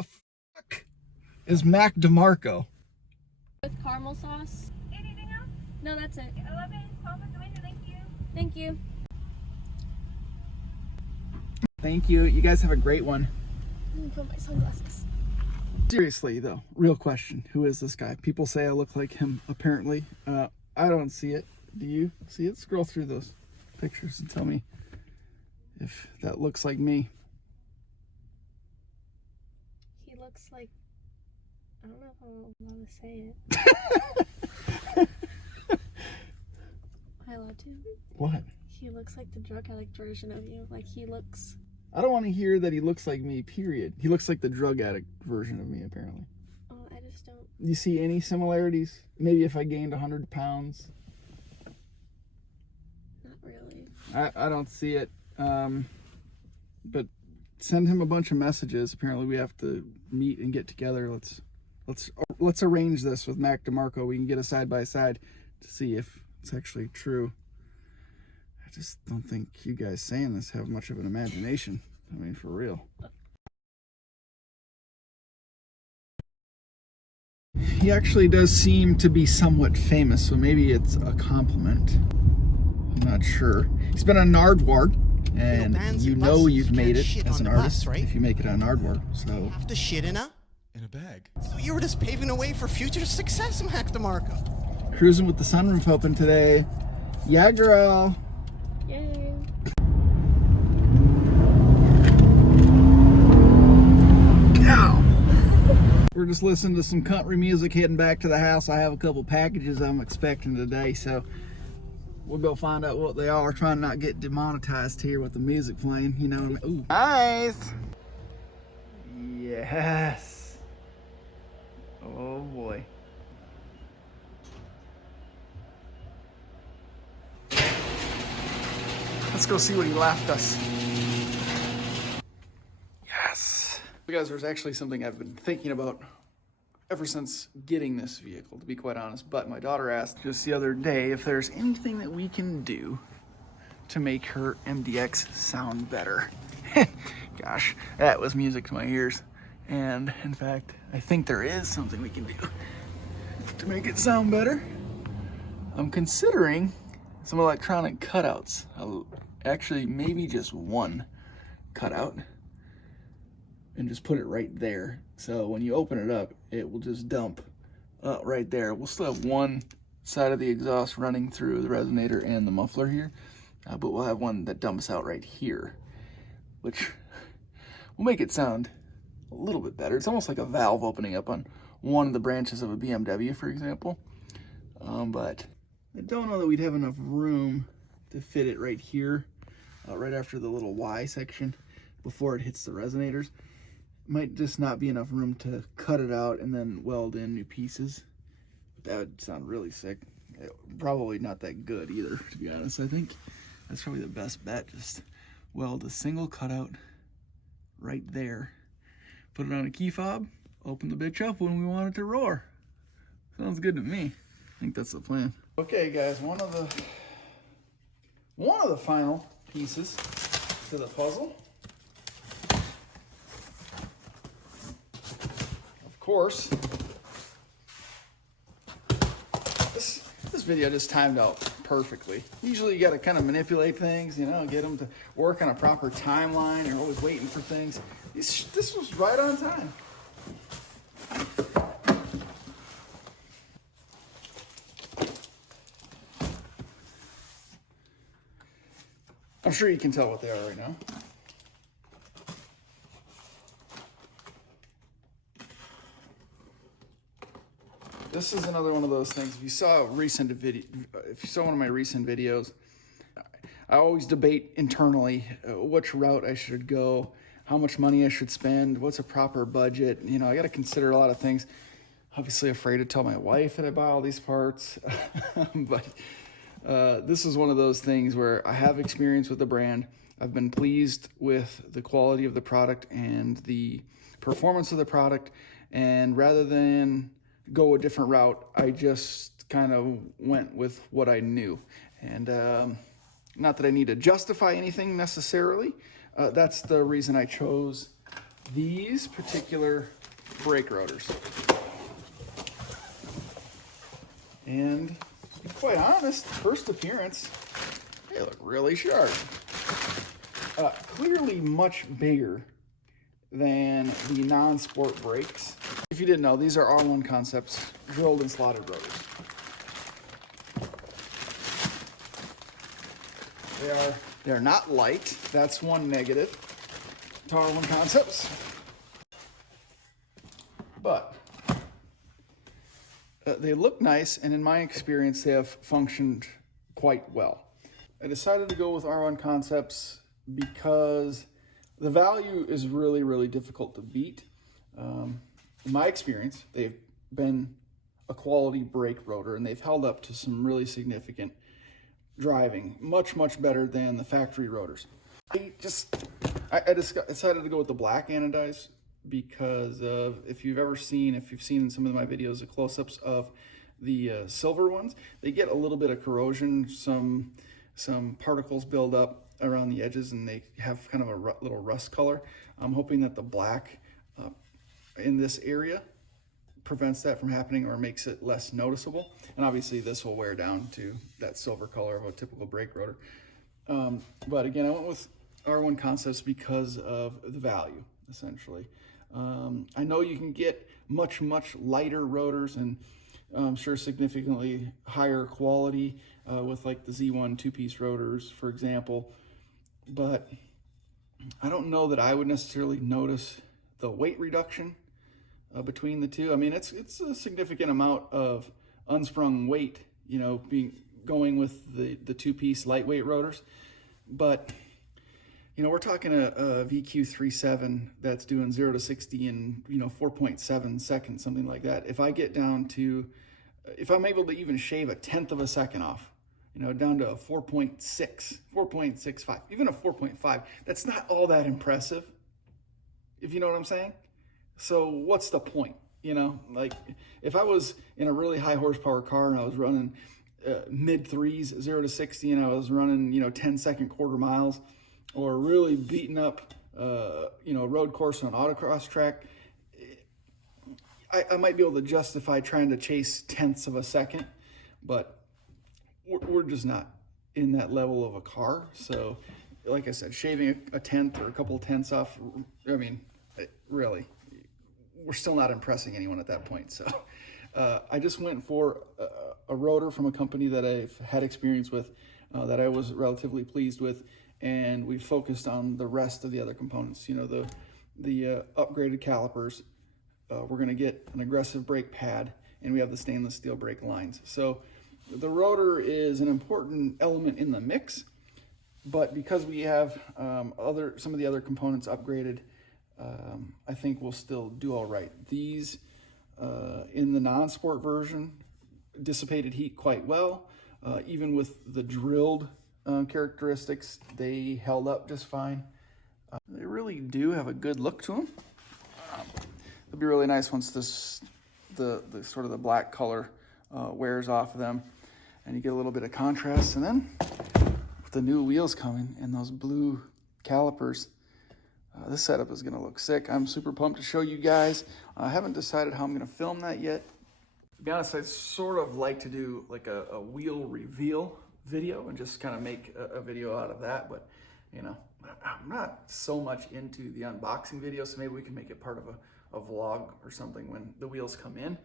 the fuck is Mac DeMarco? With caramel sauce. Anything else? No, that's it. 11, 12, thank you. Thank you. Thank you. You guys have a great one. Let me put my sunglasses. Seriously though, real question. Who is this guy? People say I look like him, apparently. I don't see it. Do you see it? Scroll through those pictures and tell me if that looks like me. He looks like, I don't know if I'm allowed to say it. Am I allowed to? What? He looks like the drug addict version of you. Like he looks... I don't want to hear that he looks like me, period. He looks like the drug addict version of me, apparently. Oh, I just don't... You see any similarities? Maybe if I gained 100 pounds? Not really. I don't see it. But send him a bunch of messages. Apparently we have to meet and get together. Let's arrange this with Mac DeMarco. We can get a side-by-side to see if it's actually true. I just don't think you guys saying this have much of an imagination. I mean, for real. He actually does seem to be somewhat famous, so maybe it's a compliment. I'm not sure. He's been on Nardwar, and you know you've made it as an artist if you make it on Nardwar. So Have to shit in a bag. So you were just paving the way for future success, Mac DeMarco. Cruising with the sunroof open today. Yeah, girl. Yay. We're just listening to some country music, heading back to the house. I have a couple packages I'm expecting today, so we'll go find out what they are. Trying not to get demonetized here with the music playing, you know what I mean? Ooh. Nice. Yes. Oh boy. Let's go see what he left us. Yes. You guys, there's actually something I've been thinking about ever since getting this vehicle, to be quite honest. But my daughter asked just the other day if there's anything that we can do to make her MDX sound better. Gosh, that was music to my ears. And in fact, I think there is something we can do to make it sound better. I'm considering some electronic cutouts. Actually, maybe just one cutout and just put it right there. So when you open it up, it will just dump right there. We'll still have one side of the exhaust running through the resonator and the muffler here, but we'll have one that dumps out right here, which will make it sound a little bit better. It's almost like a valve opening up on one of the branches of a BMW, for example. But I don't know that we'd have enough room to fit it right here, right after the little Y section before it hits the resonators. Might just not be enough room to cut it out and then weld in new pieces. That would sound really sick. Probably not that good either, to be honest. I think that's probably the best bet. Just weld a single cutout right there. Put it on a key fob, open the bitch up when we want it to roar. Sounds good to me. I think that's the plan. Okay guys, one of the final pieces to the puzzle. Of course, this video just timed out perfectly. Usually you got to kind of manipulate things, you know, get them to work on a proper timeline. You're always waiting for things. This was right on time. I'm sure you can tell what they are right now. This is another one of those things. If you saw one of my recent videos, I always debate internally which route I should go, how much money I should spend, what's a proper budget. You know, I got to consider a lot of things. Obviously afraid to tell my wife that I buy all these parts, but this is one of those things where I have experience with the brand. I've been pleased with the quality of the product and the performance of the product, and rather than go a different route, I just kind of went with what I knew. And not that I need to justify anything necessarily. That's the reason I chose these particular brake rotors. And to be quite honest, first appearance, they look really sharp. Clearly much bigger than the non-sport brakes. If you didn't know, these are R1 Concepts drilled and slotted rotors. They're not light. That's one negative to R1 Concepts. But they look nice, and in my experience, they have functioned quite well. I decided to go with R1 Concepts because the value is really, really difficult to beat. In my experience, they've been a quality brake rotor, and they've held up to some really significant driving, much, much better than the factory rotors. I decided to go with the black anodized because if you've seen in some of my videos the close-ups of the silver ones, they get a little bit of corrosion, some particles build up around the edges, and they have kind of a little rust color. I'm hoping that the black in this area prevents that from happening or makes it less noticeable. And obviously this will wear down to that silver color of a typical brake rotor. But again, I went with R1 Concepts because of the value, essentially. I know you can get much, much lighter rotors, and I'm sure significantly higher quality with like the Z1 two-piece rotors, for example. But I don't know that I would necessarily notice the weight reduction between the two. I mean, it's a significant amount of unsprung weight, going with the two-piece lightweight rotors. But we're talking a VQ37 that's doing 0 to 60 in 4.7 seconds, something like that. If I get down to, if I'm able to even shave a tenth of a second off, down to a 4.6, 4.65, even a 4.5, that's not all that impressive, if you know what I'm saying. So what's the point? Like if I was in a really high horsepower car and I was running mid threes, 0 to 60, and I was running, 10-second quarter miles, or really beating up, road course on autocross track, I might be able to justify trying to chase tenths of a second, but we're just not in that level of a car. So like I said, shaving a tenth or a couple of tenths off, I mean, really, we're still not impressing anyone at that point. So I just went for a rotor from a company that I've had experience with, that I was relatively pleased with, and we focused on the rest of the other components. The upgraded calipers. We're going to get an aggressive brake pad, and we have the stainless steel brake lines. So the rotor is an important element in the mix, but because we have some of the other components upgraded, I think we'll still do all right. These, in the non-sport version, dissipated heat quite well. Even with the drilled characteristics, they held up just fine. They really do have a good look to them. It'll be really nice once the sort of the black color wears off of them, and you get a little bit of contrast. And then with the new wheels coming and those blue calipers, this setup is going to look sick. I'm super pumped to show you guys. I haven't decided how I'm going to film that yet. To be honest, I'd sort of like to do like a wheel reveal video and just kind of make a video out of that. But, I'm not so much into the unboxing video, so maybe we can make it part of a vlog or something when the wheels come in.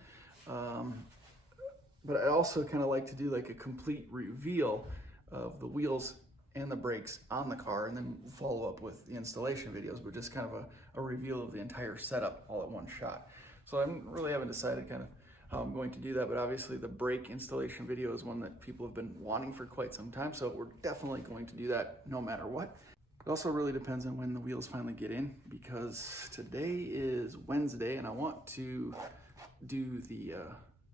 But I also kind of like to do like a complete reveal of the wheels and the brakes on the car, and then follow up with the installation videos, but just kind of a reveal of the entire setup all at one shot. So I really haven't decided kind of how I'm going to do that, but obviously the brake installation video is one that people have been wanting for quite some time, so we're definitely going to do that no matter what. It also really depends on when the wheels finally get in, because today is Wednesday and I want to do the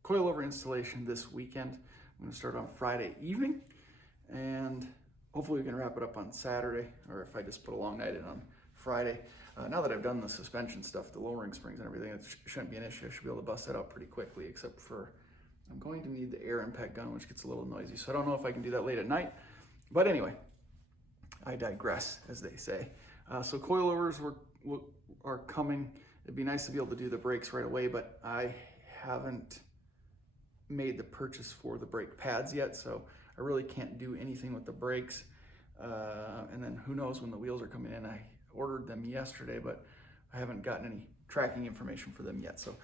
coilover installation this weekend. I'm going to start on Friday evening, and hopefully we can wrap it up on Saturday, or if I just put a long night in on Friday. Now that I've done the suspension stuff, the lowering springs and everything, it shouldn't be an issue. I should be able to bust that out pretty quickly, except for I'm going to need the air impact gun, which gets a little noisy. So I don't know if I can do that late at night. But anyway, I digress, as they say. So coilovers, we're are coming. It'd be nice to be able to do the brakes right away, but I haven't made the purchase for the brake pads yet, so I really can't do anything with the brakes. And then who knows when the wheels are coming in. I ordered them yesterday, but I haven't gotten any tracking information for them yet. So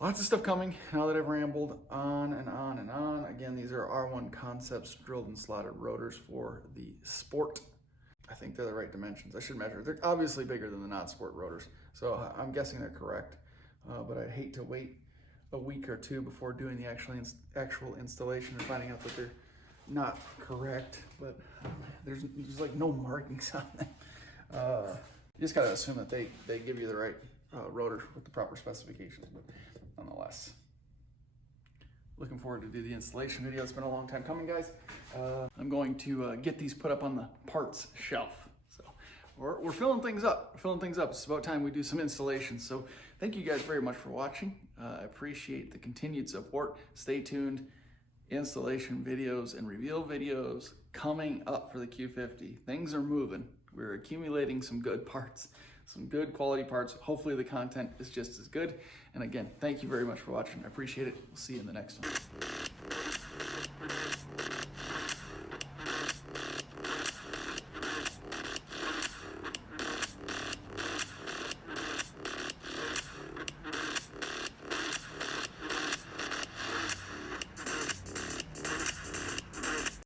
lots of stuff coming now that I've rambled on and on and on. Again, these are R1 Concepts drilled and slotted rotors for the Sport. I think they're the right dimensions. I should measure. They're obviously bigger than the non-Sport rotors, so I'm guessing they're correct. But I'd hate to wait a week or two before doing the actual installation and finding out that they're not correct. But there's like no markings on them. You just gotta assume that they give you the right rotor with the proper specifications. But nonetheless, looking forward to do the installation video. It's been a long time coming, guys. I'm going to get these put up on the parts shelf. So we're filling things up. It's about time we do some installations. So thank you guys very much for watching. I appreciate the continued support. Stay tuned. Installation videos and reveal videos coming up for the Q50. Things are moving. We're accumulating some good parts, some good quality parts. Hopefully the content is just as good. And again, thank you very much for watching. I appreciate it. We'll see you in the next one.